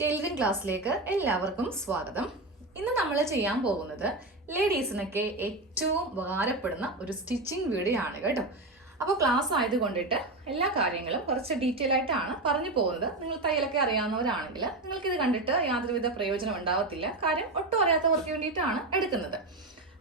Tailoring ക്ലാസ്സിലേക്ക് എല്ലാവർക്കും സ്വാഗതം. ഇന്ന് നമ്മൾ ചെയ്യാൻ പോകുന്നത് ലേഡീസിനൊക്കെ ഏറ്റവും ഉപകാരപ്പെടുന്ന ഒരു സ്റ്റിച്ചിങ് വീഡിയോ ആണ് കേട്ടോ. അപ്പോൾ ക്ലാസ് ആയതുകൊണ്ടിട്ട് എല്ലാ കാര്യങ്ങളും കുറച്ച് ഡീറ്റെയിൽ ആയിട്ടാണ് പറഞ്ഞു പോകുന്നത്. നിങ്ങൾ തയ്യലൊക്കെ അറിയാവുന്നവരാണെങ്കിൽ നിങ്ങൾക്ക് ഇത് കണ്ടിട്ട് യാതൊരുവിധ പ്രയോജനം ഉണ്ടാവത്തില്ല. കാര്യം ഒട്ടും അറിയാത്തവർക്ക് വേണ്ടിയിട്ടാണ് എടുക്കുന്നത്.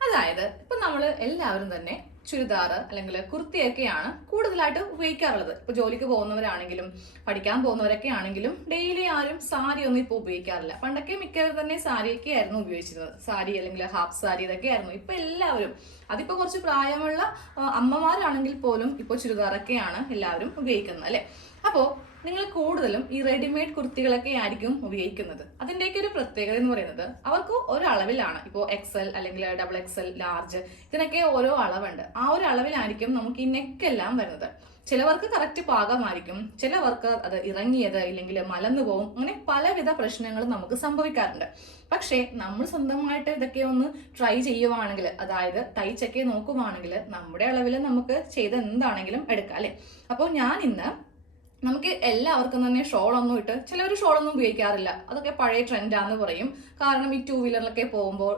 അതായത് ഇപ്പം നമ്മൾ എല്ലാവരും തന്നെ ചുരിദാർ അല്ലെങ്കിൽ കുർത്തിയൊക്കെയാണ് കൂടുതലായിട്ട് ഉപയോഗിക്കാറുള്ളത്. ഇപ്പോൾ ജോലിക്ക് പോകുന്നവരാണെങ്കിലും പഠിക്കാൻ പോകുന്നവരൊക്കെ ആണെങ്കിലും ഡെയിലി ആരും സാരി ഒന്നും ഇപ്പോൾ ഉപയോഗിക്കാറില്ല. പണ്ടൊക്കെ മിക്കവരും തന്നെ സാരിയൊക്കെ ആയിരുന്നു ഉപയോഗിച്ചിരുന്നത്. സാരി അല്ലെങ്കിൽ ഹാഫ് സാരി ഇതൊക്കെ ആയിരുന്നു. ഇപ്പൊ എല്ലാവരും അതിപ്പോ കുറച്ച് പ്രായമുള്ള അമ്മമാരാണെങ്കിൽ പോലും ഇപ്പോൾ ചുരിദാറൊക്കെയാണ് എല്ലാവരും ഉപയോഗിക്കുന്നത് അല്ലെ. അപ്പോൾ നിങ്ങൾ കൂടുതലും ഈ റെഡിമെയ്ഡ് കുർത്തികളൊക്കെ ആയിരിക്കും ഉപയോഗിക്കുന്നത്. അതിൻ്റെയൊക്കെ ഒരു പ്രത്യേകത എന്ന് പറയുന്നത് അവർക്ക് ഓരോ അളവിലാണ്. ഇപ്പോൾ XL അല്ലെങ്കിൽ XXL ലാർജ് ഇതിനൊക്കെ ഓരോ അളവുണ്ട്. ആ ഒരു അളവിലായിരിക്കും നമുക്ക് ഈ നെക്കെല്ലാം വരുന്നത്. ചിലവർക്ക് കറക്റ്റ് പാകമായിരിക്കും, ചിലവർക്ക് അത് ഇറങ്ങിയത് ഇല്ലെങ്കിൽ മലന്നു പോകും. അങ്ങനെ പലവിധ പ്രശ്നങ്ങളും നമുക്ക് സംഭവിക്കാറുണ്ട്. പക്ഷേ നമ്മൾ സ്വന്തമായിട്ട് ഇതൊക്കെ ഒന്ന് ട്രൈ ചെയ്യുവാണെങ്കിൽ, അതായത് തയ്ച്ചൊക്കെ നോക്കുവാണെങ്കിൽ നമ്മുടെ അളവിൽ നമുക്ക് ചെയ്ത് എന്താണെങ്കിലും എടുക്കാം അല്ലെ. അപ്പോൾ ഞാൻ ഇന്ന് നമുക്ക് എല്ലാവർക്കും തന്നെ ഷോളൊന്നും ഇട്ട്, ചിലവർ ഷോളൊന്നും ഉപയോഗിക്കാറില്ല, അതൊക്കെ പഴയ ട്രെൻഡാന്ന് പറയും. കാരണം ഈ 2 വീലറിലൊക്കെ പോകുമ്പോൾ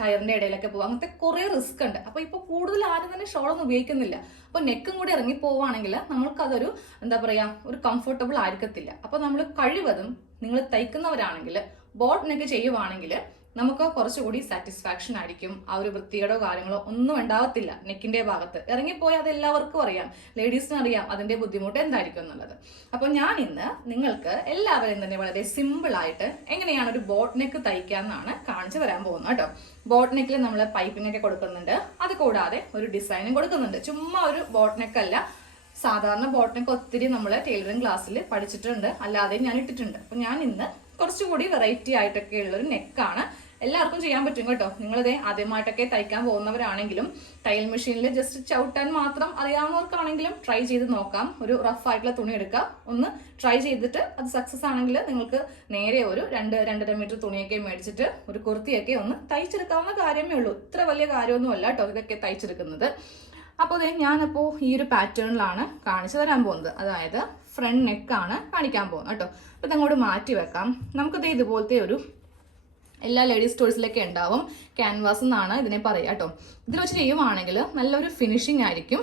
ടയറിന്റെ ഇടയിലൊക്കെ പോകും, അങ്ങനത്തെ കുറെ റിസ്ക് ഉണ്ട്. അപ്പൊ ഇപ്പൊ കൂടുതൽ ആരും തന്നെ ഷോളൊന്നും ഉപയോഗിക്കുന്നില്ല. അപ്പൊ നെക്കും കൂടി ഇറങ്ങി പോവുകയാണെങ്കിൽ നമ്മൾക്കതൊരു എന്താ പറയാ ഒരു കംഫർട്ടബിൾ ആയിരിക്കത്തില്ല. അപ്പൊ നമ്മൾ കഴിവതും നിങ്ങൾ തയ്ക്കുന്നവരാണെങ്കിൽ ബോട്ട് നെക്ക് ചെയ്യുവാണെങ്കിൽ നമുക്ക് കുറച്ചുകൂടി സാറ്റിസ്ഫാക്ഷൻ ആയിരിക്കും. ആ ഒരു വൃത്തികേടോ കാര്യങ്ങളോ ഒന്നും ഉണ്ടാവത്തില്ല നെക്കിന്റെ ഭാഗത്ത്. ഇറങ്ങിപ്പോയി അത് എല്ലാവർക്കും അറിയാം, ലേഡീസിനും അറിയാം അതിന്റെ ബുദ്ധിമുട്ട് എന്തായിരിക്കും എന്നുള്ളത്. അപ്പോൾ ഞാൻ ഇന്ന് നിങ്ങൾക്ക് എല്ലാവരും തന്നെ വളരെ സിമ്പിൾ ആയിട്ട് എങ്ങനെയാണ് ഒരു ബോട്ട് നെക്ക് തയ്ക്കാന്നാണ് കാണിച്ചു തരാൻ പോകുന്നത് കേട്ടോ. ബോട്ട് നെക്കിൽ നമ്മൾ പൈപ്പിനൊക്കെ കൊടുക്കുന്നുണ്ട്, അത് കൂടാതെ ഒരു ഡിസൈനും കൊടുക്കുന്നുണ്ട്. ചുമ്മാ ഒരു ബോട്ട് നെക്ക് അല്ല, സാധാരണ ബോട്ട് നെക്ക് ഒത്തിരി നമ്മൾ ടൈലറിംഗ് ക്ലാസ്സിൽ പഠിച്ചിട്ടുണ്ട്, അല്ലാതെ ഞാൻ ഇട്ടിട്ടുണ്ട്. അപ്പൊ ഞാൻ ഇന്ന് കുറച്ചുകൂടി വെറൈറ്റി ആയിട്ടൊക്കെ ഉള്ള ഒരു നെക്കാണ്. എല്ലാവർക്കും ചെയ്യാൻ പറ്റും കേട്ടോ. നിങ്ങളിത് ആദ്യമായിട്ടൊക്കെ തയ്ക്കാൻ പോകുന്നവരാണെങ്കിലും തയ്യൽ മെഷീനിൽ ജസ്റ്റ് ചവിട്ടാൻ മാത്രം അറിയാവുന്നവർക്കാണെങ്കിലും ട്രൈ ചെയ്ത് നോക്കാം. ഒരു റഫ് ആയിട്ടുള്ള തുണി എടുക്കുക, ഒന്ന് ട്രൈ ചെയ്തിട്ട് അത് സക്സസ് ആണെങ്കിൽ നിങ്ങൾക്ക് നേരെ ഒരു 2-2.5 മീറ്റർ തുണിയൊക്കെ മേടിച്ചിട്ട് ഒരു കുർത്തിയൊക്കെ ഒന്ന് തയ്ച്ചെടുക്കാവുന്ന കാര്യമേ ഉള്ളൂ. ഇത്ര വലിയ കാര്യമൊന്നും അല്ല കേട്ടോ ഇതൊക്കെ തയ്ച്ചെടുക്കുന്നത്. അപ്പോൾ ഞാനിപ്പോൾ ഈ ഒരു പാറ്റേണിലാണ് കാണിച്ചു തരാൻ പോകുന്നത്. അതായത് ഫ്രണ്ട് നെക്കാണ് കാണിക്കാൻ പോകുന്നത് കേട്ടോ. അപ്പോൾ ഇതങ്ങോട്ട് മാറ്റി വെക്കാം. നമുക്കിത് ഇതുപോലത്തെ ഒരു എല്ലാ ലേഡീസ് സ്റ്റോഴ്സിലൊക്കെ ഉണ്ടാവും, ക്യാൻവാസ് എന്നാണ് ഇതിനെ പറയുക കേട്ടോ. ഇതിൽ വെച്ച് ചെയ്യുവാണെങ്കിൽ നല്ലൊരു ഫിനിഷിംഗ് ആയിരിക്കും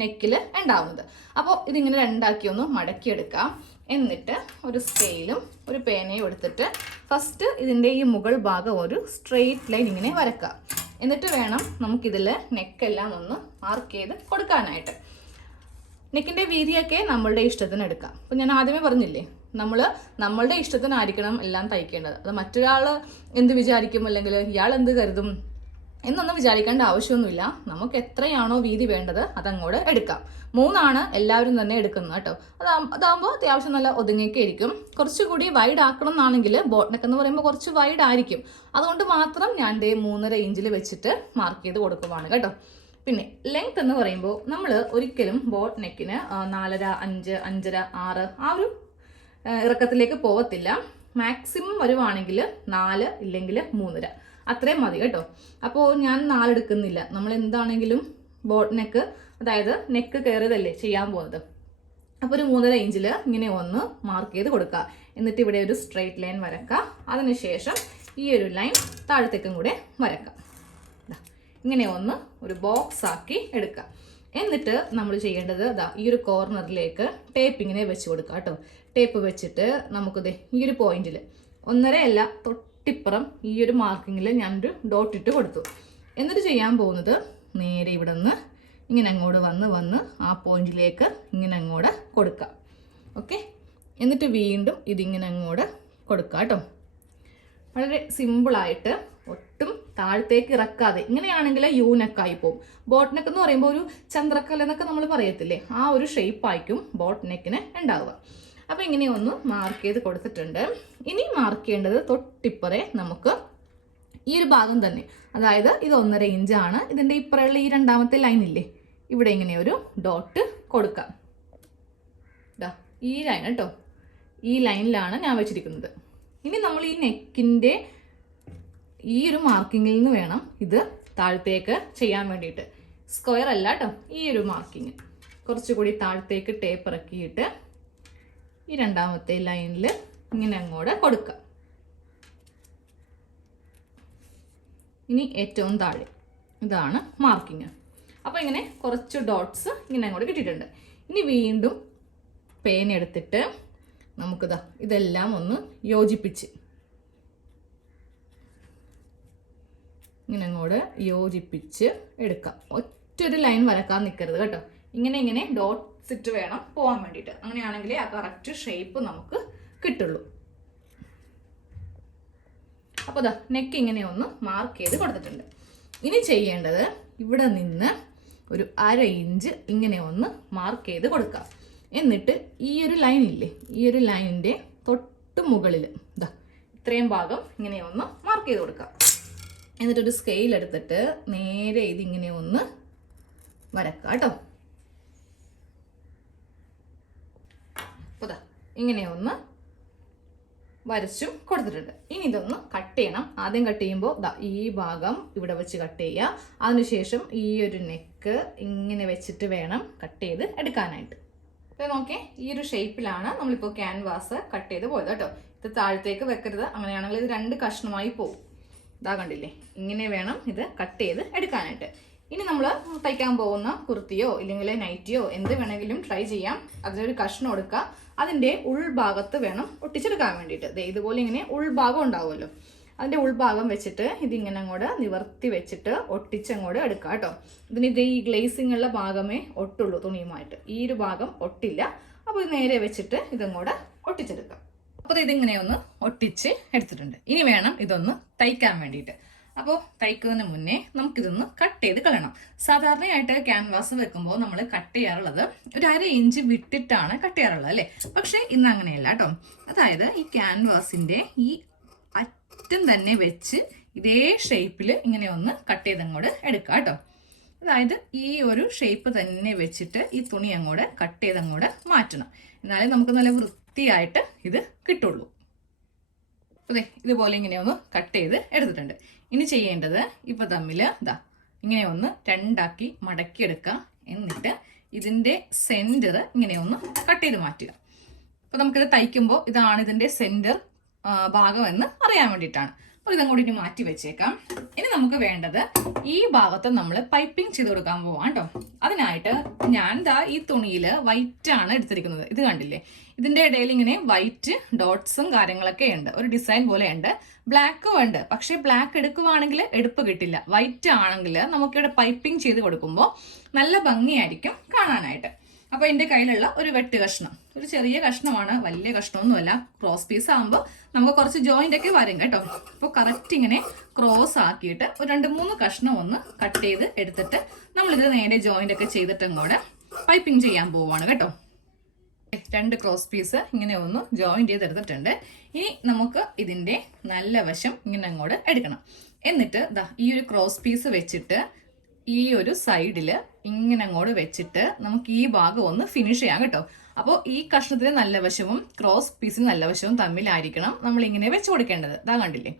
നെക്കിൽ ഉണ്ടാവുന്നത്. അപ്പോൾ ഇതിങ്ങനെ രണ്ടാക്കി ഒന്ന് മടക്കിയെടുക്കാം. എന്നിട്ട് ഒരു സ്കെയിലും ഒരു പേനയും എടുത്തിട്ട് ഫസ്റ്റ് ഇതിൻ്റെ ഈ മുകൾ ഭാഗം ഒരു സ്ട്രെയിറ്റ് ലൈൻ ഇങ്ങനെ വരക്കാം. എന്നിട്ട് വേണം നമുക്കിതിൽ നെക്കെല്ലാം ഒന്ന് മാർക്ക് ചെയ്ത് കൊടുക്കാനായിട്ട്. നെക്കിൻ്റെ വീതിയൊക്കെ നമ്മളുടെ ഇഷ്ടത്തിന് എടുക്കാം. അപ്പം ഞാൻ ആദ്യമേ പറഞ്ഞില്ലേ, നമ്മളുടെ ഇഷ്ടത്തിനായിരിക്കണം എല്ലാം തയ്ക്കേണ്ടത്. അത് മറ്റൊരാൾ എന്ത് വിചാരിക്കും അല്ലെങ്കിൽ ഇയാൾ എന്ത് കരുതും എന്നൊന്നും വിചാരിക്കേണ്ട ആവശ്യമൊന്നുമില്ല. നമുക്ക് എത്രയാണോ വീതി വേണ്ടത് അതങ്ങോട്ട് എടുക്കാം. 3 എല്ലാവരും തന്നെ എടുക്കുന്നത് കേട്ടോ. അതാകുമ്പോൾ അത്യാവശ്യം നല്ല ഒതുങ്ങിയൊക്കെ ഇരിക്കും. കുറച്ചുകൂടി വൈഡ് ആക്കണം എന്നാണെങ്കിൽ ബോട്ട് നെക്ക് എന്ന് പറയുമ്പോൾ കുറച്ച് വൈഡ് ആയിരിക്കും. അതുകൊണ്ട് മാത്രം ഞാൻ 3.5 ഇഞ്ചിൽ വെച്ചിട്ട് മാർക്ക് ചെയ്ത് കൊടുക്കുവാണ് കേട്ടോ. പിന്നെ ലെങ്ത് എന്ന് പറയുമ്പോൾ നമ്മൾ ഒരിക്കലും ബോട്ട് നെക്കിന് 4.5, 5, 5.5, 6 ആ ഒരു ഇറക്കത്തിലേക്ക് പോകത്തില്ല. മാക്സിമം വരുവാണെങ്കിൽ 4 ഇല്ലെങ്കിൽ 3.5 അത്രയും മതി കേട്ടോ. അപ്പോൾ ഞാൻ 4 എടുക്കുന്നില്ല. നമ്മൾ എന്താണെങ്കിലും ബോട്ട് നെക്ക്, അതായത് നെക്ക് കയറിയതല്ലേ ചെയ്യാൻ പോകുന്നത്. അപ്പോൾ ഒരു 3.5 ഇഞ്ചിൽ ഇങ്ങനെ ഒന്ന് മാർക്ക് ചെയ്ത് കൊടുക്കുക. എന്നിട്ട് ഇവിടെ ഒരു സ്ട്രെയിറ്റ് ലൈൻ വരക്കുക. അതിനുശേഷം ഈ ഒരു ലൈൻ താഴത്തേക്കും കൂടെ വരക്കാം. ഇങ്ങനെ ഒന്ന് ഒരു ബോക്സ് ആക്കി എടുക്കുക. എന്നിട്ട് നമ്മൾ ചെയ്യേണ്ടത് ഈ ഒരു കോർണറിലേക്ക് ടേപ്പ് ഇങ്ങനെ വെച്ച് കൊടുക്കുക കേട്ടോ. ടേപ്പ് വെച്ചിട്ട് നമുക്കിത് ഈ ഒരു പോയിന്റിൽ 1.5 അല്ല തൊട്ടിപ്പുറം ഈ ഒരു മാർക്കിങ്ങിൽ ഞാനൊരു ഡോട്ട് ഇട്ട് കൊടുത്തു. എന്നിട്ട് ചെയ്യാൻ പോകുന്നത് നേരെ ഇവിടെ നിന്ന് ഇങ്ങനെ അങ്ങോട്ട് വന്ന് ആ പോയിന്റിലേക്ക് ഇങ്ങനെ അങ്ങോട്ട് കൊടുക്കുക. ഓക്കെ, എന്നിട്ട് വീണ്ടും ഇതിങ്ങനെ അങ്ങോട്ട് കൊടുക്കുക കേട്ടോ. വളരെ സിമ്പിളായിട്ട്, ഒട്ടും താഴത്തേക്ക് ഇറക്കാതെ. ഇങ്ങനെയാണെങ്കിൽ യു നെക്കായി പോകും. ബോട്ട് നെക്ക് എന്ന് പറയുമ്പോൾ ഒരു ചന്ദ്രക്കല എന്നൊക്കെ നമ്മൾ പറയത്തില്ലേ, ആ ഒരു ഷേപ്പായിരിക്കും ബോട്ട് നെക്കിന് ഉണ്ടാവുക. അപ്പോൾ ഇങ്ങനെ ഒന്ന് മാർക്ക് ചെയ്ത് കൊടുത്തിട്ടുണ്ട്. ഇനി മാർക്ക് ചെയ്യേണ്ടത് തൊട്ടിപ്പുറേ നമുക്ക് ഈ ഒരു ഭാഗം തന്നെ, അതായത് ഇത് 1.5 ഇഞ്ചാണ്. ഇതിൻ്റെ ഇപ്പുറമുള്ള ഈ രണ്ടാമത്തെ ലൈനില്ലേ, ഇവിടെ ഇങ്ങനെ ഒരു ഡോട്ട് കൊടുക്കാം. ഈ ലൈൻ കേട്ടോ, ഈ ലൈനിലാണ് ഞാൻ വെച്ചിരിക്കുന്നത്. ഇനി നമ്മൾ ഈ നെക്കിൻ്റെ ഈ ഒരു മാർക്കിങ്ങിൽ നിന്ന് വേണം ഇത് താഴത്തേക്ക് ചെയ്യാൻ വേണ്ടിയിട്ട്. സ്ക്വയർ അല്ല കേട്ടോ, ഈ ഒരു മാർക്കിങ് കുറച്ചുകൂടി താഴത്തേക്ക് ടേപ്പ് ഇറക്കിയിട്ട് ഈ രണ്ടാമത്തെ ലൈനിൽ ഇങ്ങനെ അങ്ങോട്ട് കൊടുക്കുക. ഇനി ഏറ്റവും താഴെ ഇതാണ് മാർക്കിങ്. അപ്പോൾ ഇങ്ങനെ കുറച്ച് ഡോട്ട്സ് ഇങ്ങനെ അങ്ങോട്ട് കിട്ടിയിട്ടുണ്ട്. ഇനി വീണ്ടും പേന എടുത്തിട്ട് നമുക്കിതാ ഇതെല്ലാം ഒന്ന് യോജിപ്പിച്ച് ഇങ്ങനെ അങ്ങോട്ട് യോജിപ്പിച്ച് എടുക്കാം. ഒറ്റൊരു ലൈൻ വരക്കാൻ നിൽക്കരുത് കേട്ടോ. ഇങ്ങനെ ഡോട്ട്സ് ഇട്ട് വേണം പോകാൻ വേണ്ടിയിട്ട്. അങ്ങനെയാണെങ്കിലേ ആ കറക്റ്റ് ഷേപ്പ് നമുക്ക് കിട്ടുള്ളൂ. അപ്പോൾ ദാ നെക്ക് ഇങ്ങനെ ഒന്ന് മാർക്ക് ചെയ്ത് കൊടുത്തിട്ടുണ്ട്. ഇനി ചെയ്യേണ്ടത് ഇവിടെ നിന്ന് ഒരു 1/2 ഇഞ്ച് ഇങ്ങനെ ഒന്ന് മാർക്ക് ചെയ്ത് കൊടുക്കാം. എന്നിട്ട് ഈ ഒരു ലൈൻ ഇല്ലേ, ഈ ഒരു ലൈനിൻ്റെ തൊട്ട് മുകളിൽ ഇതാ ഇത്രയും ഭാഗം ഇങ്ങനെ ഒന്ന് മാർക്ക് ചെയ്ത് കൊടുക്കാം. എന്നിട്ടൊരു സ്കെയിൽ എടുത്തിട്ട് നേരെ ഇതിങ്ങനെ ഒന്ന് വരക്കാം കേട്ടോ. അപ്പോൾ ദാ ഇങ്ങനെ ഒന്ന് വരച്ചും കൊടുത്തിട്ടുണ്ട്. ഇനി ഇതൊന്ന് കട്ട് ചെയ്യണം. ആദ്യം കട്ട് ചെയ്യുമ്പോൾ ദാ ഈ ഭാഗം ഇവിടെ വെച്ച് കട്ട് ചെയ്യുക. അതിനുശേഷം ഈ ഒരു നെക്ക് ഇങ്ങനെ വെച്ചിട്ട് വേണം കട്ട് ചെയ്ത് എടുക്കാനായിട്ട്. ഇത് നോക്കിയേ, ഈ ഒരു ഷേപ്പിലാണ് നമ്മളിപ്പോൾ ക്യാൻവാസ് കട്ട് ചെയ്ത് പോയത് കേട്ടോ. ഇത് താഴത്തേക്ക് വെക്കരുത്, അങ്ങനെയാണെങ്കിൽ ഇത് 2 കഷ്ണമായി പോകും. ഇതാ കണ്ടില്ലേ, ഇങ്ങനെ വേണം ഇത് കട്ട് ചെയ്ത് എടുക്കാനായിട്ട്. ഇനി നമ്മൾ തയ്ക്കാൻ പോകുന്ന കുർത്തിയോ ഇല്ലെങ്കിൽ നൈറ്റിയോ എന്ത് വേണമെങ്കിലും ട്രൈ ചെയ്യാം. അതിലൊരു കഷ്ണം എടുക്കുക, അതിൻ്റെ ഉൾഭാഗത്ത് വേണം ഒട്ടിച്ചെടുക്കാൻ വേണ്ടിയിട്ട്. ഇതുപോലെ ഇങ്ങനെ ഉൾഭാഗം ഉണ്ടാവുമല്ലോ, അതിൻ്റെ ഉൾഭാഗം വെച്ചിട്ട് ഇതിങ്ങനെ അങ്ങോട്ട് നിവർത്തി വെച്ചിട്ട് ഒട്ടിച്ചങ്ങോട്ട് എടുക്കുക കേട്ടോ. ഇതിനിത് ഈ ഗ്ലേസിംഗ് ഉള്ള ഭാഗമേ ഒട്ടുള്ളൂ തുണിയുമായിട്ട്, ഈ ഒരു ഭാഗം ഒട്ടില്ല. അപ്പോൾ ഇത് നേരെ വെച്ചിട്ട് ഇതങ്ങോട്ട് ഒട്ടിച്ചെടുക്കാം. അപ്പോൾ ഇതിങ്ങനെ ഒന്ന് ഒട്ടിച്ച് എടുത്തിട്ടുണ്ട്. ഇനി വേണം ഇതൊന്ന് തയ്ക്കാൻ വേണ്ടിയിട്ട്. അപ്പോൾ തയ്ക്കുന്നതിന് മുന്നേ നമുക്കിതൊന്ന് കട്ട് ചെയ്ത് കളയണം. സാധാരണയായിട്ട് ക്യാൻവാസ് വെക്കുമ്പോൾ നമ്മൾ കട്ട് ചെയ്യാറുള്ളത് ഒരു 1/2 ഇഞ്ച് വിട്ടിട്ടാണ് കട്ട് ചെയ്യാറുള്ളത് അല്ലേ. പക്ഷേ ഇന്ന് അങ്ങനെയല്ല കേട്ടോ. അതായത് ഈ ക്യാൻവാസിൻ്റെ ഈ അറ്റം തന്നെ വെച്ച് ഇതേ ഷേപ്പിൽ ഇങ്ങനെ ഒന്ന് കട്ട് ചെയ്തങ്ങോട്ട് എടുക്കുക കേട്ടോ. അതായത് ഈ ഒരു ഷേപ്പ് തന്നെ വെച്ചിട്ട് ഈ തുണി അങ്ങോട്ട് കട്ട് ചെയ്തങ്ങോട്ട് മാറ്റണം. എന്നാലേ നമുക്ക് നല്ല വൃത്തിയായിട്ട് ഇത് കിട്ടുള്ളൂ. അതെ, ഇതുപോലെ ഇങ്ങനെ ഒന്ന് കട്ട് ചെയ്ത് എടുത്തിട്ടുണ്ട്. ഇനി ചെയ്യേണ്ടത് ഇപ്പോൾ തമ്മിൽ ഇതാ ഇങ്ങനെ ഒന്ന് 2ആക്കി മടക്കിയെടുക്കുക. എന്നിട്ട് ഇതിൻ്റെ സെൻറ്റർ ഇങ്ങനെ ഒന്ന് കട്ട് ചെയ്ത് മാറ്റുക. അപ്പോൾ നമുക്കിത് തയ്ക്കുമ്പോൾ ഇതാണ് ഇതിൻ്റെ സെൻറ്റർ ഭാഗം എന്ന് അറിയാൻ വേണ്ടിയിട്ടാണ്. അപ്പോൾ ഇതങ്ങോട്ട് ഇനി മാറ്റി വെച്ചേക്കാം. ഇനി നമുക്ക് വേണ്ടത് ഈ ഭാഗത്ത് നമ്മൾ പൈപ്പിംഗ് ചെയ്ത് കൊടുക്കാൻ പോവാം കേട്ടോ. അതിനായിട്ട് ഞാൻ ഈ തുണിയിൽ വൈറ്റ് ആണ് എടുത്തിരിക്കുന്നത്. ഇത് കണ്ടില്ലേ, ഇതിൻ്റെ ഇടയിൽ ഇങ്ങനെ വൈറ്റ് ഡോട്ട്സും കാര്യങ്ങളൊക്കെ ഉണ്ട്, ഒരു ഡിസൈൻ പോലെ ഉണ്ട്. ബ്ലാക്കും ഉണ്ട്, പക്ഷേ ബ്ലാക്ക് എടുക്കുവാണെങ്കിൽ എടുപ്പ് കിട്ടില്ല. വൈറ്റ് ആണെങ്കിൽ നമുക്കിവിടെ പൈപ്പിംഗ് ചെയ്ത് കൊടുക്കുമ്പോൾ നല്ല ഭംഗിയായിരിക്കും കാണാനായിട്ട്. അപ്പോൾ എൻ്റെ കയ്യിലുള്ള ഒരു വെട്ട് കഷ്ണം, ഒരു ചെറിയ കഷ്ണമാണ്, വലിയ കഷ്ണമൊന്നുമല്ല. ക്രോസ് പീസ് ആകുമ്പോൾ നമുക്ക് കുറച്ച് ജോയിൻ്റ് ഒക്കെ വരും കേട്ടോ. അപ്പോൾ കറക്റ്റ് ഇങ്ങനെ ക്രോസ് ആക്കിയിട്ട് ഒരു 2-3 കഷ്ണം ഒന്ന് കട്ട് ചെയ്ത് എടുത്തിട്ട് നമ്മളിത് നേരെ ജോയിൻ്റ് ഒക്കെ ചെയ്തിട്ടും കൂടെ പൈപ്പിംഗ് ചെയ്യാൻ പോവുകയാണ് കേട്ടോ. 2 ക്രോസ് പീസ് ഇങ്ങനെ ഒന്ന് ജോയിൻ ചെയ്തെടുത്തിട്ടുണ്ട്. ഇനി നമുക്ക് ഇതിൻ്റെ നല്ല വശം ഇങ്ങനെ അങ്ങോട്ട് എടുക്കണം. എന്നിട്ട് ഈ ഒരു ക്രോസ് പീസ് വെച്ചിട്ട് ഈ ഒരു സൈഡിൽ ഇങ്ങനെ അങ്ങോട്ട് വെച്ചിട്ട് നമുക്ക് ഈ ഭാഗം ഒന്ന് ഫിനിഷ് ചെയ്യാം കേട്ടോ. അപ്പോൾ ഈ കഷ്ണത്തിന് നല്ല വശവും ക്രോസ് പീസിന് നല്ല വശവും തമ്മിലായിരിക്കണം നമ്മളിങ്ങനെ വെച്ച് കൊടുക്കേണ്ടത്. കണ്ടില്ലേ,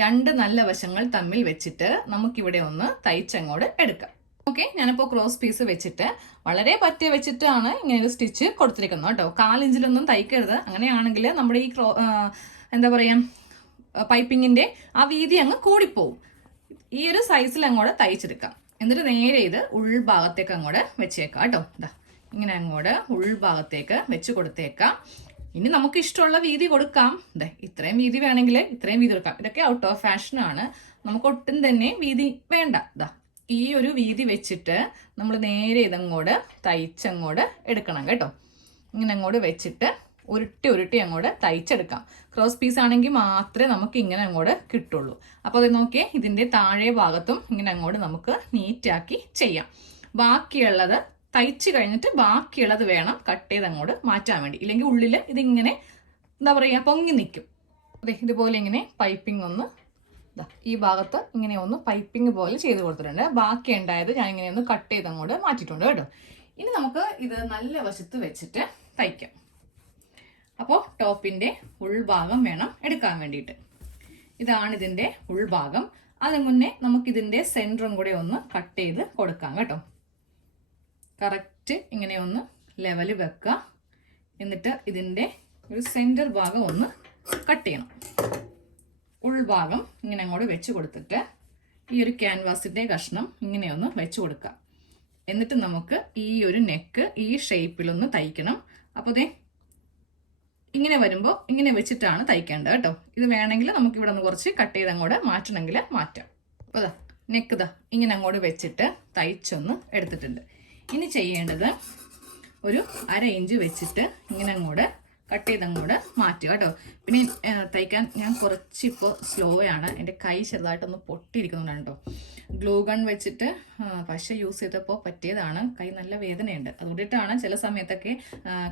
2 നല്ല വശങ്ങൾ തമ്മിൽ വെച്ചിട്ട് നമുക്കിവിടെ ഒന്ന് തയ്ച്ചങ്ങോട്ട് എടുക്കാം. ഓക്കെ, ഞാനിപ്പോൾ ക്രോസ് പീസ് വെച്ചിട്ട് വളരെ പറ്റിയ വെച്ചിട്ടാണ് ഇങ്ങനെ ഒരു സ്റ്റിച്ച് കൊടുത്തിരിക്കുന്നത് കേട്ടോ. 1/4 ഇഞ്ചിലൊന്നും തയ്ക്കരുത്. അങ്ങനെയാണെങ്കിൽ നമ്മുടെ ഈ എന്താ പറയുക, പൈപ്പിങ്ങിൻ്റെ ആ വീതി അങ്ങ് കൂടിപ്പോവും. ഈ ഒരു സൈസിൽ അങ്ങോട്ട് തയ്ച്ചെടുക്കാം. എന്നിട്ട് നേരെ ഇത് ഉൾഭാഗത്തേക്ക് അങ്ങോട്ട് വെച്ചേക്കാം കേട്ടോ. ഇങ്ങനെ അങ്ങോട്ട് ഉൾഭാഗത്തേക്ക് വെച്ച് കൊടുത്തേക്കാം. ഇനി നമുക്ക് ഇഷ്ടമുള്ള വീതി കൊടുക്കാം. ഇത്രയും വീതി വേണമെങ്കിൽ ഇത്രയും വീതി കൊടുക്കാം. ഇതൊക്കെ ഔട്ട് ഓഫ് ഫാഷനാണ്, നമുക്ക് ഒട്ടും തന്നെ വീതി വേണ്ട. ഈ ഒരു വീതി വെച്ചിട്ട് നമ്മൾ നേരെ ഇതങ്ങോട്ട് തയ്ച്ചങ്ങോട്ട് എടുക്കണം കേട്ടോ. ഇങ്ങനെ അങ്ങോട്ട് വെച്ചിട്ട് ഉരുട്ടി അങ്ങോട്ട് തയ്ച്ചെടുക്കാം. ക്രോസ് പീസ് ആണെങ്കിൽ മാത്രമേ നമുക്ക് ഇങ്ങനെ അങ്ങോട്ട് കിട്ടുള്ളൂ. അപ്പോൾ അത് നോക്കിയേ, ഇതിൻ്റെ താഴെ ഭാഗത്തും ഇങ്ങനെ അങ്ങോട്ട് നമുക്ക് നീറ്റാക്കി ചെയ്യാം. ബാക്കിയുള്ളത് തയ്ച്ച് കഴിഞ്ഞിട്ട് ബാക്കിയുള്ളത് വേണം കട്ട് ചെയ്ത് അങ്ങോട്ട് മാറ്റാൻ വേണ്ടി. ഇല്ലെങ്കിൽ ഉള്ളിൽ ഇതിങ്ങനെ എന്താ പറയുക, പൊങ്ങി നിൽക്കും. അതെ, ഇതുപോലെ ഇങ്ങനെ പൈപ്പിംഗ് ഒന്ന് ഈ ഭാഗത്ത് ഇങ്ങനെ ഒന്ന് പൈപ്പിംഗ് പോലെ ചെയ്ത് കൊടുത്തിട്ടുണ്ട്. ബാക്കി ഉണ്ടായത് ഞാൻ ഇങ്ങനെ ഒന്ന് കട്ട് ചെയ്ത് അങ്ങോട്ട് മാറ്റിയിട്ടുണ്ട് കേട്ടോ. ഇനി നമുക്ക് ഇത് നല്ല വശത്ത് വെച്ചിട്ട് തയ്ക്കാം. അപ്പോൾ ടോപ്പിൻ്റെ ഉൾഭാഗം വേണം എടുക്കാൻ വേണ്ടിയിട്ട്. ഇതാണ് ഇതിൻ്റെ ഉൾഭാഗം. അതിന് മുന്നേ നമുക്കിതിൻ്റെ സെൻറ്ററും കൂടെ ഒന്ന് കട്ട് ചെയ്ത് കൊടുക്കാം കേട്ടോ. കറക്റ്റ് ഇങ്ങനെ ഒന്ന് ലെവല് വെക്കുക. എന്നിട്ട് ഇതിൻ്റെ ഒരു സെൻറ്റർ ഭാഗം ഒന്ന് കട്ട് ചെയ്യണം. ഉൾഭാഗം ഇങ്ങനെ അങ്ങോട്ട് വെച്ച് കൊടുത്തിട്ട് ഈ ഒരു ക്യാൻവാസിൻ്റെ കഷ്ണം ഇങ്ങനെയൊന്ന് വെച്ച് കൊടുക്കാം. എന്നിട്ട് നമുക്ക് ഈ ഒരു നെക്ക് ഈ ഷേപ്പിലൊന്ന് തയ്ക്കണം. അപ്പോൾ ദേ ഇങ്ങനെ വരുമ്പോൾ ഇങ്ങനെ വെച്ചിട്ടാണ് തയ്ക്കേണ്ടത് കേട്ടോ. ഇത് വേണമെങ്കിൽ നമുക്ക് ഇവിടെ നിന്ന് കുറച്ച് കട്ട് ചെയ്ത് അങ്ങോട്ട് മാറ്റണമെങ്കിൽ മാറ്റാം. അപ്പോൾ ഇതാ നെക്ക് ഇതാ ഇങ്ങനെ അങ്ങോട്ട് വെച്ചിട്ട് തയ്ച്ചൊന്ന് എടുത്തിട്ടുണ്ട്. ഇനി ചെയ്യേണ്ടത് ഒരു 1/2 ഇഞ്ച് വെച്ചിട്ട് ഇങ്ങനെ അങ്ങോട്ട് കട്ട് ചെയ്ത് അങ്ങോട്ട് മാറ്റുക കേട്ടോ. പിന്നെ തയ്ക്കാൻ ഞാൻ കുറച്ചിപ്പോൾ സ്ലോ ആണ്. എൻ്റെ കൈ ചെറുതായിട്ടൊന്ന് പൊട്ടിയിരിക്കുന്നുണ്ടാണ് കേട്ടോ. ഗ്ലൂ ഗൺ വെച്ചിട്ട് പശ യൂസ് ചെയ്തപ്പോൾ പറ്റിയതാണ്. കൈ നല്ല വേദനയുണ്ട്. അതുകൊണ്ടിട്ടാണ് ചില സമയത്തൊക്കെ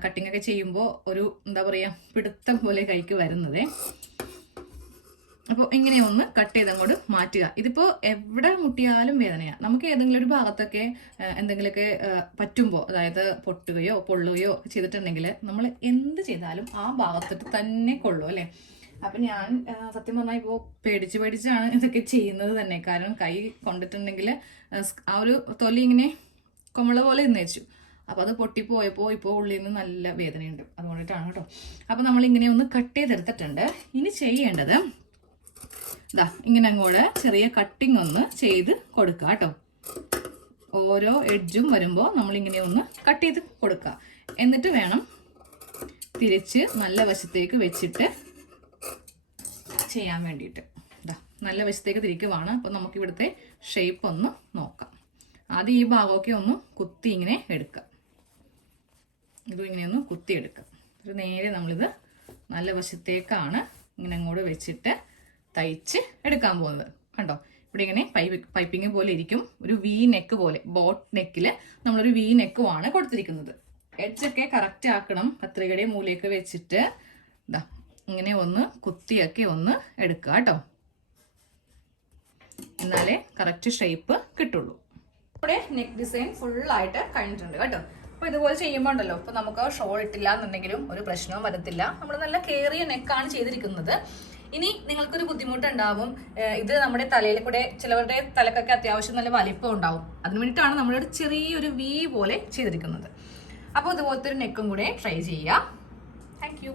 കട്ടിംഗ് ഒക്കെ ചെയ്യുമ്പോൾ ഒരു എന്താ പറയുക പിടുത്തം പോലെ കൈക്ക് വരുന്നത്. അപ്പോൾ ഇങ്ങനെ ഒന്ന് കട്ട് ചെയ്ത് അങ്ങോട്ട് മാറ്റുക. ഇതിപ്പോൾ എവിടെ മുട്ടിയാലും വേദനയാണ്. നമുക്ക് ഏതെങ്കിലും ഒരു ഭാഗത്തൊക്കെ എന്തെങ്കിലുമൊക്കെ പറ്റുമ്പോൾ, അതായത് പൊട്ടുകയോ പൊള്ളുകയോ ചെയ്തിട്ടുണ്ടെങ്കിൽ നമ്മൾ എന്ത് ചെയ്താലും ആ ഭാഗത്തിട്ട് തന്നെ കൊള്ളും അല്ലേ. അപ്പം ഞാൻ സത്യം പറഞ്ഞാൽ ഇപ്പോൾ പേടിച്ചാണ് ഇതൊക്കെ ചെയ്യുന്നത് തന്നെ. കാരണം കൈ കൊണ്ടിട്ടുണ്ടെങ്കിൽ ആ ഒരു തൊലി ഇങ്ങനെ കൊമള പോലെ ഇന്നേച്ചു. അപ്പോൾ അത് പൊട്ടിപ്പോയപ്പോൾ ഇപ്പോൾ ഉള്ളിൽ നിന്ന് നല്ല വേദനയുണ്ട്. അതുകൊണ്ടിട്ടാണ് കേട്ടോ. അപ്പോൾ നമ്മളിങ്ങനെ ഒന്ന് കട്ട് ചെയ്തെടുത്തിട്ടുണ്ട്. ഇനി ചെയ്യേണ്ടത് ഇതാ ഇങ്ങനെ അങ്ങോട്ട് ചെറിയ കട്ടിങ് ഒന്ന് ചെയ്ത് കൊടുക്കുക കേട്ടോ. ഓരോ എഡ്ജും വരുമ്പോൾ നമ്മളിങ്ങനെ ഒന്ന് കട്ട് ചെയ്ത് കൊടുക്കുക. എന്നിട്ട് വേണം തിരിച്ച് നല്ല വശത്തേക്ക് വെച്ചിട്ട് ചെയ്യാൻ വേണ്ടിയിട്ട്. ഇതാ നല്ല വശത്തേക്ക് തിരിക്കുവാണ്. അപ്പോൾ നമുക്ക് ഇവിടുത്തെ ഷേപ്പ് ഒന്ന് നോക്കാം. ആദ്യം ഈ ഭാഗമൊക്കെ ഒന്ന് കുത്തി ഇങ്ങനെ എടുക്കാം. ഇതും ഇങ്ങനെ ഒന്ന് കുത്തി എടുക്കാം. ഒരു നേരെ നമ്മളിത് നല്ല വശത്തേക്കാണ് ഇങ്ങനെ അങ്ങോട്ട് വെച്ചിട്ട് തയ്ച്ച് എടുക്കാൻ പോകുന്നത്. കണ്ടോ, ഇവിടെ ഇങ്ങനെ പൈപ്പിംഗ് പോലെ ഇരിക്കും. ഒരു വി നെക്ക് പോലെ, ബോട്ട് നെക്കിൽ നമ്മളൊരു വി നെക്കുമാണ് കൊടുത്തിരിക്കുന്നത്. എഡ്ജൊക്കെ കറക്റ്റ് ആക്കണം. കത്രികയുടെ മൂലയൊക്കെ വെച്ചിട്ട് ഇതാ ഇങ്ങനെ ഒന്ന് കുത്തിയൊക്കെ ഒന്ന് എടുക്കുക കേട്ടോ. എന്നാലേ കറക്റ്റ് ഷേപ്പ് കിട്ടുള്ളൂ. ഇവിടെ നെക്ക് ഡിസൈൻ ഫുള്ളായിട്ട് കഴിഞ്ഞിട്ടുണ്ട് കേട്ടോ. അപ്പോൾ ഇതുപോലെ ചെയ്യുമ്പോൾ ഉണ്ടല്ലോ, ഇപ്പോൾ നമുക്ക് ഷോൾ ഇട്ടില്ല എന്നുണ്ടെങ്കിലും ഒരു പ്രശ്നവും വരത്തില്ല. നമ്മൾ നല്ല കേറിയ നെക്കാണ് ചെയ്തിരിക്കുന്നത്. ഇനി നിങ്ങൾക്കൊരു ബുദ്ധിമുട്ടുണ്ടാവും. ഇത് നമ്മുടെ തലയിൽ കൂടെ ചിലവരുടെ തലക്കൊക്കെ അത്യാവശ്യം നല്ല വലിപ്പം ഉണ്ടാവും. അതിന് വേണ്ടിയിട്ടാണ് നമ്മളൊരു ചെറിയൊരു വി പോലെ ചെയ്തിരിക്കുന്നത്. അപ്പോൾ അതുപോലത്തെ ഒരു നെക്കും കൂടെ ട്രൈ ചെയ്യുക. Thank you.